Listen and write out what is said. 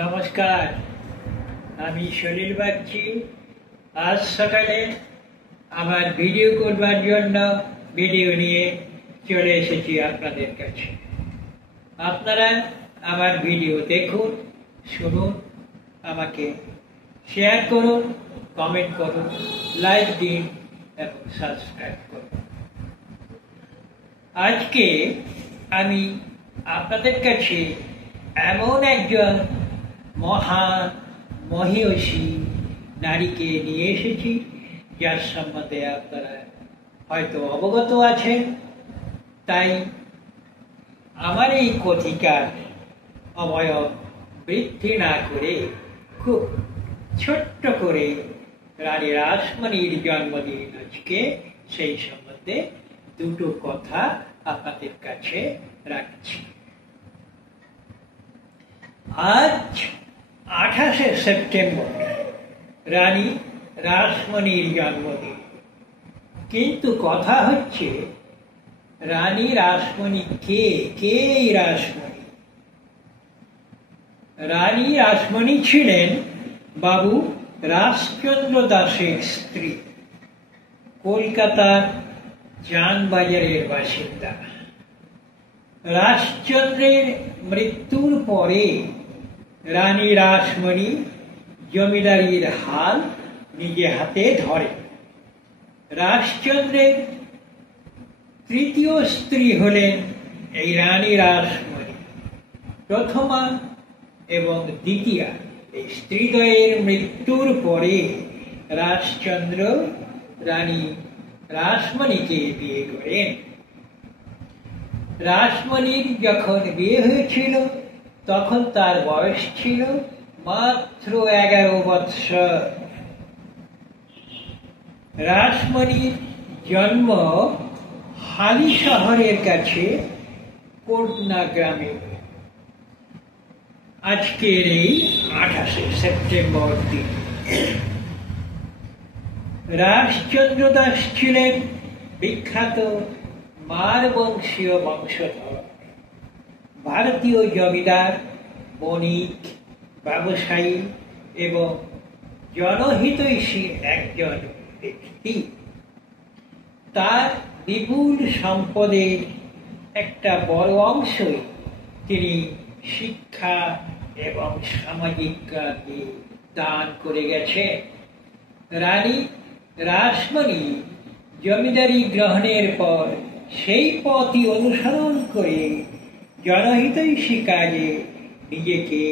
নমস্কার, আমি সলিল বাগচি। আজ সকালে আমার ভিডিও করবার জন্য ভিডিও নিয়ে চলে এসেছি আপনাদের কাছে। আপনারা আমার ভিডিও দেখুন, শুনুন, আমাকে শেয়ার করুন, কমেন্ট করুন, লাইক দিন এবং সাবস্ক্রাইব করুন। আজকে আমি আপনাদের কাছে এমন একজন মহান মহিয়সী নারীকে নিয়ে এসেছি, যার সম্বন্ধে আপনারা হয়তো অবগত আছেন। তাই আমার এই কথিকার অবয়ব বৃদ্ধি না করে খুব ছোট্ট করে রানী রাসমণির জন্মদিন আজকে, সেই সম্বন্ধে দুটো কথা আপনাদের কাছে রাখছি। আজ 28শে সেপ্টেম্বর রানী রাসমণির জন্মদিন। কিন্তু কথা হচ্ছে, রানী রাসমণি কে? কে এই রাসমণি? রানী রাসমণি ছিলেন বাবু রাসচন্দ্র দাসের স্ত্রী, কলকাতার জানবাজারের বাসিন্দা। রাসচন্দ্রের মৃত্যুর পরে রানী রাসমণি জমিদারির হাল নিজে হাতে ধরে। রাসচন্দ্রের তৃতীয় স্ত্রী হলেন এই রানী রাসমণি। প্রথমা এবং দ্বিতীয়া এই স্ত্রীদ্বয়ের মৃত্যুর পরে রাসচন্দ্র রানী রাসমণিকে বিয়ে করেন। রাসমণির যখন বিয়ে হয়েছিল তখন তার বয়স ছিল মাত্র 11 বৎসর। রাসমণির জন্ম হালি শহরের কাছে কোটনা গ্রামে। আজকের এই 28শে সেপ্টেম্বর দিন রাসচন্দ্র দাস ছিলেন বিখ্যাত মার বংশীয় বংশধর, ভারতীয় জমিদার, বণিক, ব্যবসায়ী এবং জনহিতৈষী একজন ব্যক্তি। তার বিপুল সম্পদের একটা বড় অংশই তিনি শিক্ষা এবং সামাজিক কাজে দান করে গেছেন। রানী রাসমণি জমিদারি গ্রহণের পর সেই পথই অনুসরণ করে জনহিতৈষী কাজে নিজেকে